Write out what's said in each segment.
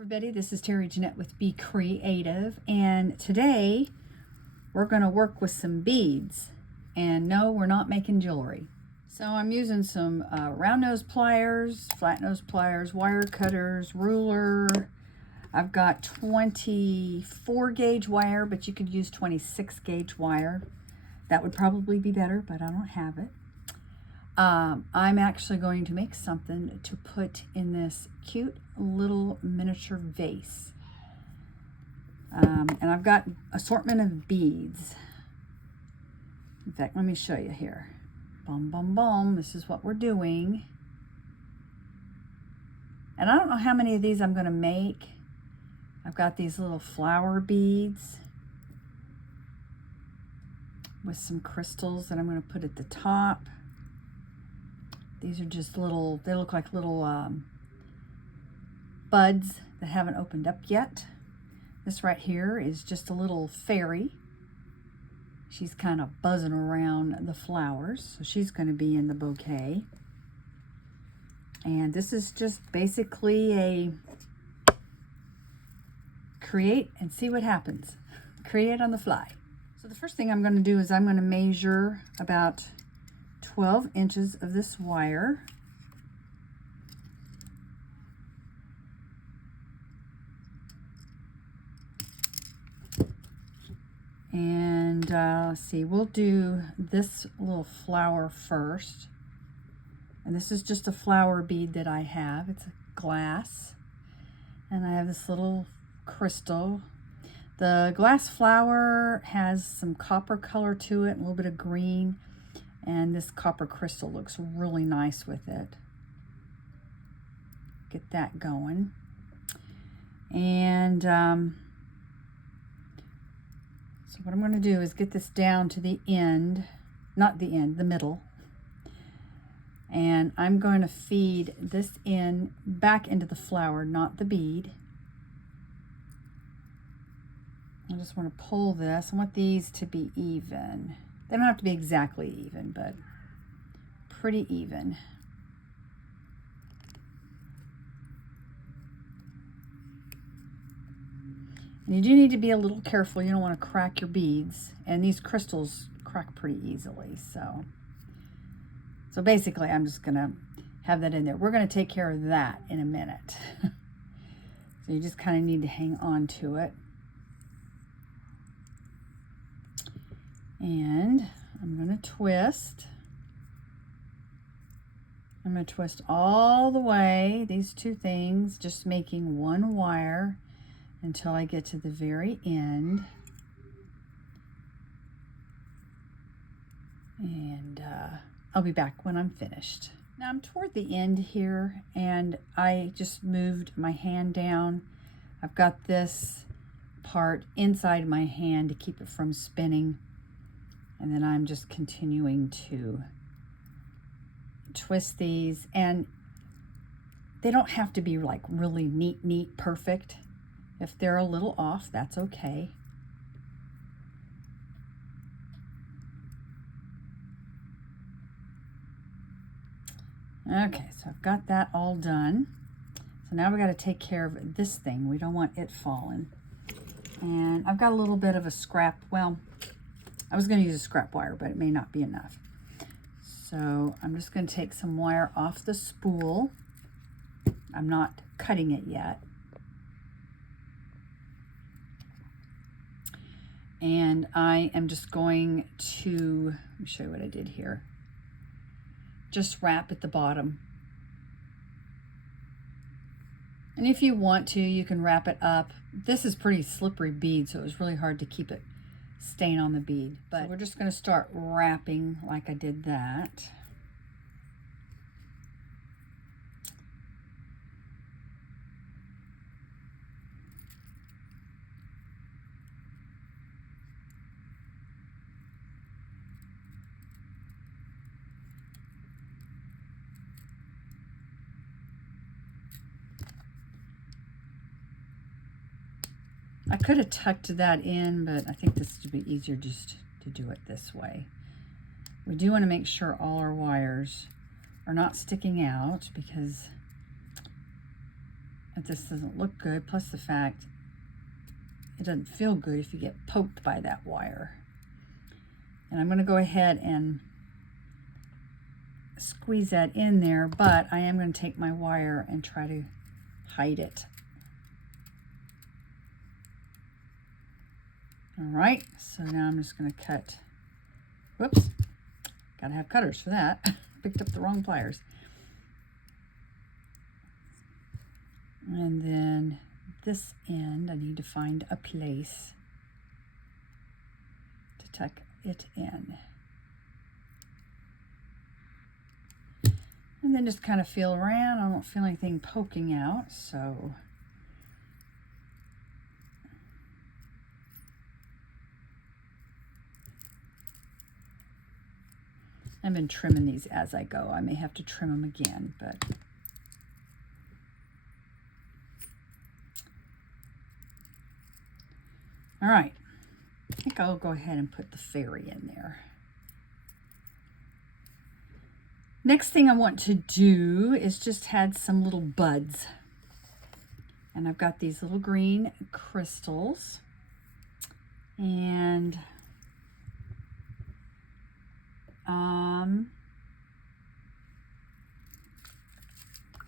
Everybody, this is Terry Jeanette with Be Creative, and today we're going to work with some beads. And no, we're not making jewelry. So I'm using some round nose pliers, flat nose pliers, wire cutters, ruler. I've got 24 gauge wire, but you could use 26 gauge wire. That would probably be better, but I don't have it. I'm actually going to make something to put in this cute little miniature vase. And I've got assortment of beads. In fact, let me show you here. Boom, boom, boom. This is what we're doing. And I don't know how many of these I'm going to make. I've got these little flower beads with some crystals that I'm going to put at the top. These are just little, they look like little buds that haven't opened up yet. This right here is just a little fairy. She's kind of buzzing around the flowers, so she's going to be in the bouquet. And this is just basically a create and see what happens. Create on the fly. So the first thing I'm going to do is I'm going to measure about 12 inches of this wire. And let's see, we'll do this little flower first. And this is just a flower bead that I have. It's a glass. And I have this little crystal. The glass flower has some copper color to it, a little bit of green. And this copper crystal looks really nice with it. Get that going. And so what I'm going to do is get this down to the end, not the end, the middle. And I'm going to feed this in back into the flower, not the bead. I just want to pull this. I want these to be even. They don't have to be exactly even, but pretty even. And you do need to be a little careful. You don't want to crack your beads. And these crystals crack pretty easily. So basically, I'm just going to have that in there. We're going to take care of that in a minute. So you just kind of need to hang on to it. And I'm going to twist. I'm going to twist all the way, these two things, just making one wire until I get to the very end. And I'll be back when I'm finished. Now I'm toward the end here, and I just moved my hand down. I've got this part inside my hand to keep it from spinning. And then I'm just continuing to twist these, and they don't have to be like really neat, perfect. If they're a little off, that's okay. Okay, so I've got that all done. So now we got to take care of this thing. We don't want it falling. And I've got a little bit of a scrap, well, I was going to use a scrap wire, but it may not be enough. So I'm just going to take some wire off the spool. I'm not cutting it yet. And I am just going to, let me show you what I did here. Just wrap at the bottom. And if you want to, you can wrap it up. This is pretty slippery bead, so it was really hard to keep it stain on the bead, but so we're just going to start wrapping like I did that. I could have tucked that in, but I think this would be easier just to do it this way. We do want to make sure all our wires are not sticking out, because that this doesn't look good, plus the fact it doesn't feel good if you get poked by that wire. And I'm going to go ahead and squeeze that in there, but I am going to take my wire and try to hide it. All right, so now I'm just going to cut. Whoops, gotta have cutters for that. Picked up the wrong pliers. And then this end, I need to find a place to tuck it in. And then just kind of feel around. I don't feel anything poking out, so I've been trimming these as I go. I may have to trim them again, but all right. I think I'll go ahead and put the fairy in there. Next thing I want to do is just add some little buds. And I've got these little green crystals. And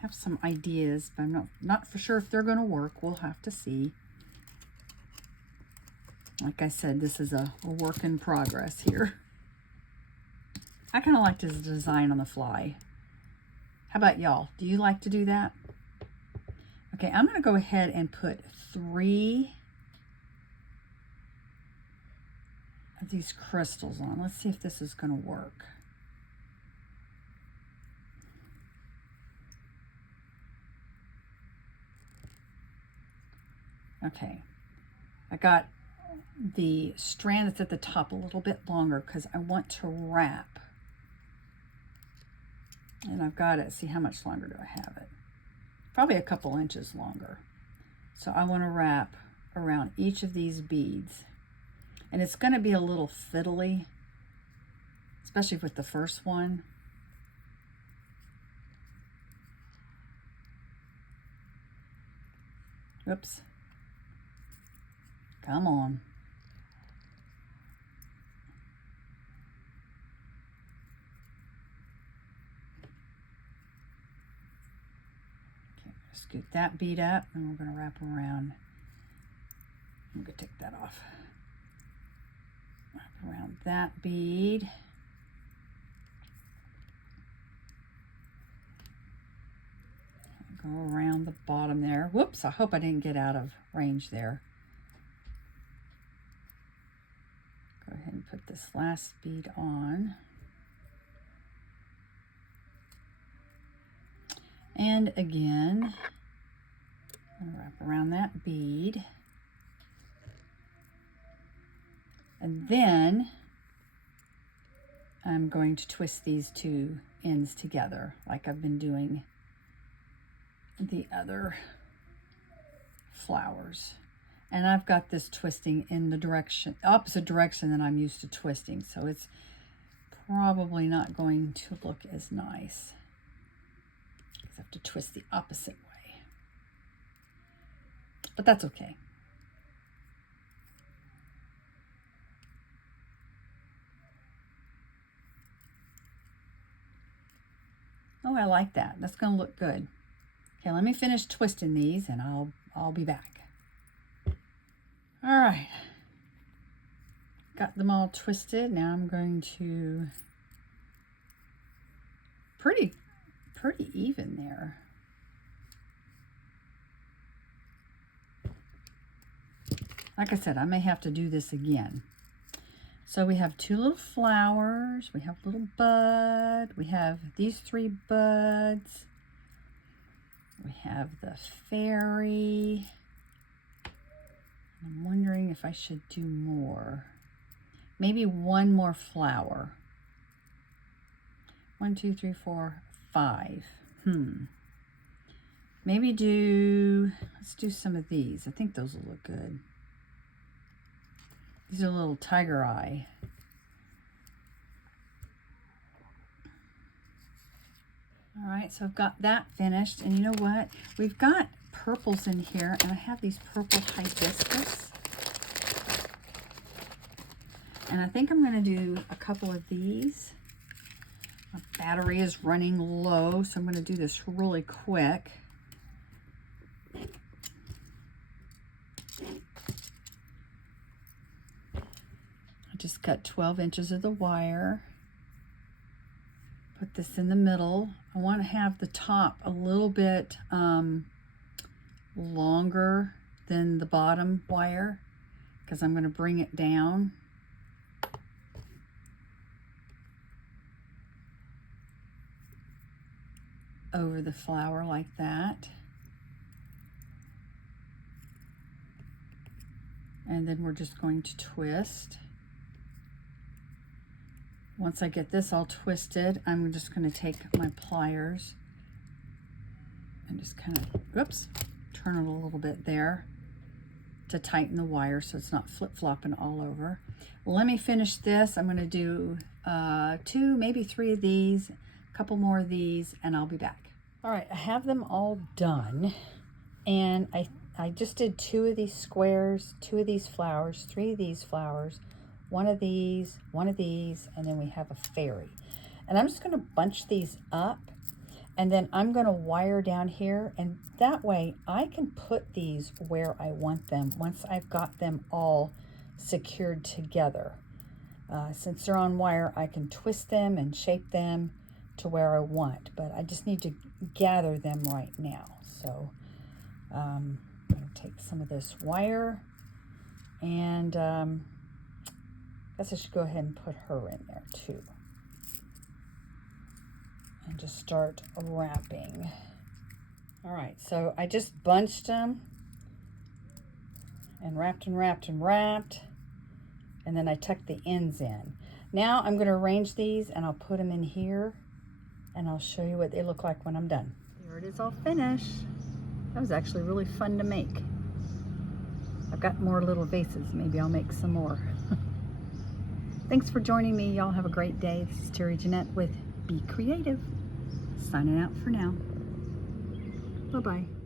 have some ideas, but I'm not for sure if they're going to work. We'll have to see. Like I said, this is a work in progress here. I kind of like this design on the fly. How about y'all? Do you like to do that? Okay, I'm going to go ahead and put 3 of these crystals on. Let's see if this is going to work. Okay, I got the strand that's at the top a little bit longer because I want to wrap. And I've got it. See, how much longer do I have it? Probably a couple inches longer. So I want to wrap around each of these beads. And it's going to be a little fiddly, especially with the first one. Oops. Come on. Okay, scoot that bead up, and we're going to wrap around. I'm going to take that off. Wrap around that bead. Go around the bottom there. Whoops, I hope I didn't get out of range there. Go ahead and put this last bead on. And again, I'll wrap around that bead. And then I'm going to twist these 2 ends together like I've been doing the other flowers. And I've got this twisting in the opposite direction than I'm used to twisting, so it's probably not going to look as nice because I have to twist the opposite way. But that's okay. Oh, I like that. That's going to look good. Okay, let me finish twisting these and I'll be back. All right. Got them all twisted. Now I'm going to pretty even there. Like I said, I may have to do this again. So we have 2 little flowers, we have a little bud, we have these 3 buds, we have the fairy. I'm wondering if I should do more. Maybe 1 more flower. 1, 2, 3, 4, 5. Maybe let's do some of these. I think those will look good. These are a little tiger eye. All right, so I've got that finished. And you know what? We've got purples in here, and I have these purple hibiscus. And I think I'm going to do a couple of these. My battery is running low, so I'm going to do this really quick. I just cut 12 inches of the wire. Put this in the middle. I want to have the top a little bit longer than the bottom wire because I'm going to bring it down. Over the flower like that. And then we're just going to twist. Once I get this all twisted, I'm just going to take my pliers and just kind of, oops, turn it a little bit there to tighten the wire so it's not flip-flopping all over. Let me finish this. I'm going to do 2, maybe 3 of these, a couple more of these, and I'll be back. All right, I have them all done, and I just did 2 of these squares, 2 of these flowers, 3 of these flowers, 1 of these, 1 of these, and then we have a fairy. And I'm just going to bunch these up, and then I'm going to wire down here, and that way I can put these where I want them once I've got them all secured together. Since they're on wire, I can twist them and shape them to where I want, but I just need to gather them right now. So I'm going to take some of this wire, and I guess I should go ahead and put her in there too. And just start wrapping. All right, so I just bunched them and wrapped and wrapped and wrapped, and then I tucked the ends in. Now I'm going to arrange these, and I'll put them in here, and I'll show you what they look like when I'm done. Here it is all finished. That was actually really fun to make. I've got more little vases. Maybe I'll make some more. Thanks for joining me. Y'all have a great day. This is Terry Jeanette with Be Creative. Signing out for now. Bye-bye.